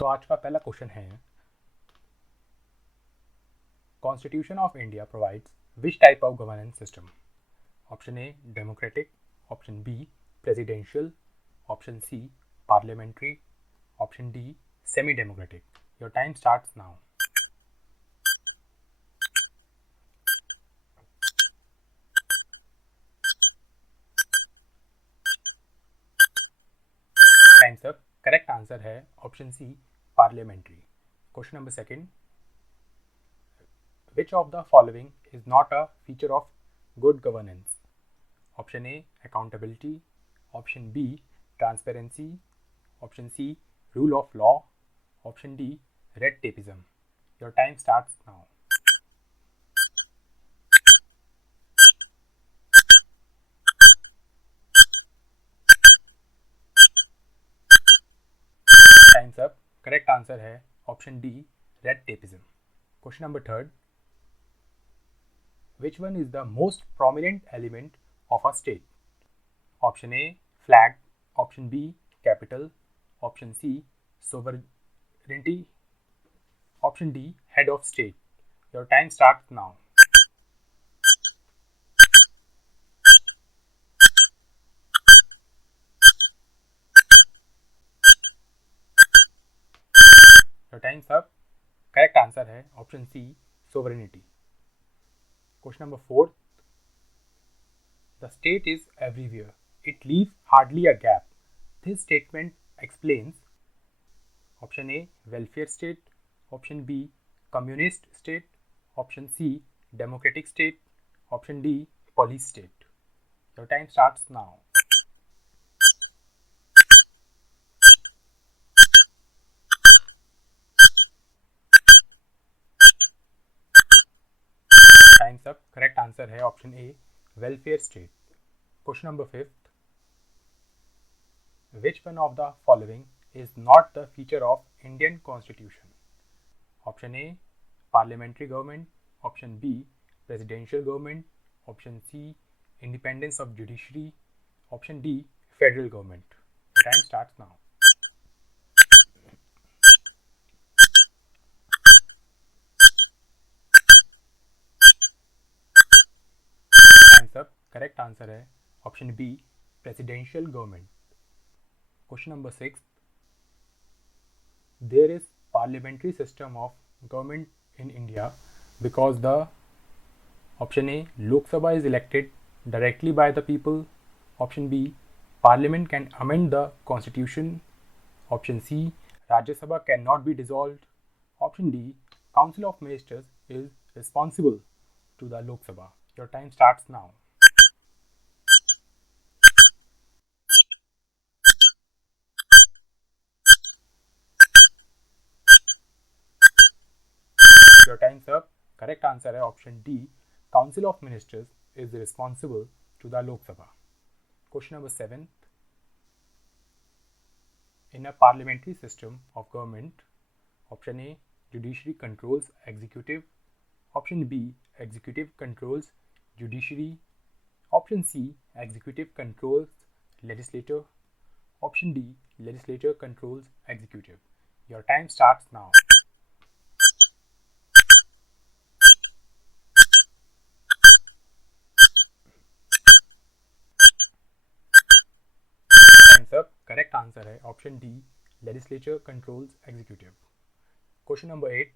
तो आज का पहला क्वेश्चन है, constitution of India provides which type of governance system? Option A democratic, option B presidential, option C parliamentary, option D semi democratic. Your time starts now. Time's up. Correct answer है option C parliamentary. Question number second, which of the following is not a feature of good governance? Option A accountability, option B transparency, option C rule of law, option D red tapeism. Your time starts now. Time's up. Correct answer है option D red tapeism. Question number third, which one is the most prominent element of a state? Option A flag, option B capital, option C sovereignty, option D head of state. Your time starts now. Your time's up. Correct answer है option C sovereignty. Question number 4, the state is everywhere. It leaves hardly a gap. This statement explains. Option A welfare state, option B communist state, option C democratic state, option D police state. Your time starts now. Time's up. Correct answer है option A welfare state. Question number 5, which one of the following is not the feature of Indian Constitution? Option A parliamentary government, option B presidential government, option C independence of judiciary, option D federal government. The time starts now. Time's up. Correct answer है option B presidential government. Question number 6, there is parliamentary system of government in India because the option A Lok Sabha is elected directly by the people, option B Parliament can amend the constitution, option C Rajya Sabha cannot be dissolved, option D Council of Ministers is responsible to the Lok Sabha. Your time starts now. Your time's up. Correct answer है option D. Council of Ministers is responsible to the Lok Sabha. Question number 7. In a parliamentary system of government, option A judiciary controls executive, option B executive controls judiciary, option C executive controls legislature, option D legislature controls executive. Your time starts now. Time's up. Correct answer है option D legislature controls executive. Question number 8.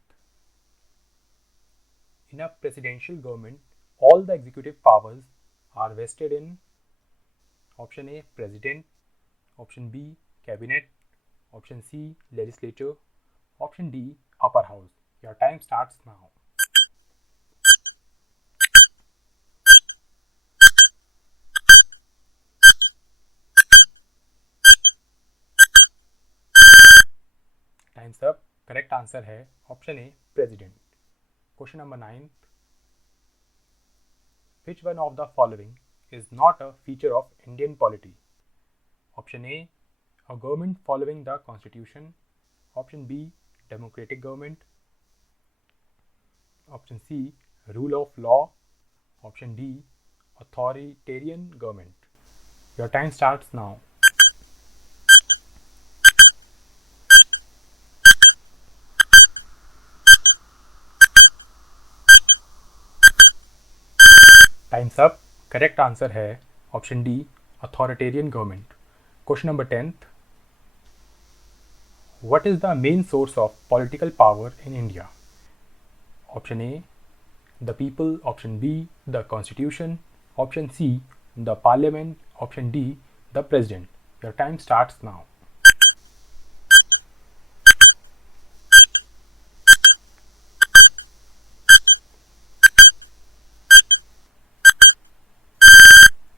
In a presidential government, all the executive powers are vested in option A president, option B cabinet, option C legislature, option D upper house. Your time starts now. Time's up. Correct answer है option A president. Question number 9. Which one of the following is not a feature of Indian polity? Option A a government following the constitution, option B democratic government, option C rule of law, option D authoritarian government. Your time starts now. Time's up. Correct answer है option D, authoritarian government. Question number 10th, what is the main source of political power in India? Option A, the people, option B, the constitution, option C, the parliament, option D, the president. Your time starts now.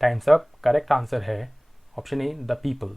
Time's up. Correct answer है option A, the people.